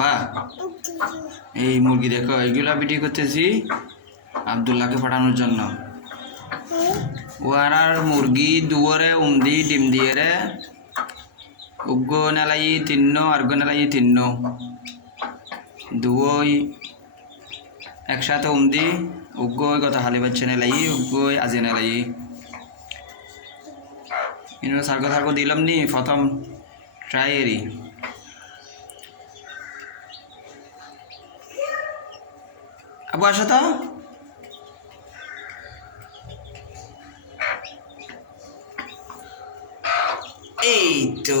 আব্বা এই মুরগি দেখো, এইগুলা ভিডিও করতেছি আব্দুল্লাহকে পাঠানোর জন্য। ও আর মুরগি দুয়ারে উমদি ডিম দিয়ে রে উগ্গো নেলাই তিন্ন আর্গ নেলাই তিন্ন দুই একসাথে উমদি উগ্গো গত হালি বাচ্চা নেলাই উগ্গো আজি নেলাই ইনো সার্গো সার্গো দিলাম নি প্রথম ট্রাই এরি। আবু আসো তো, এই তো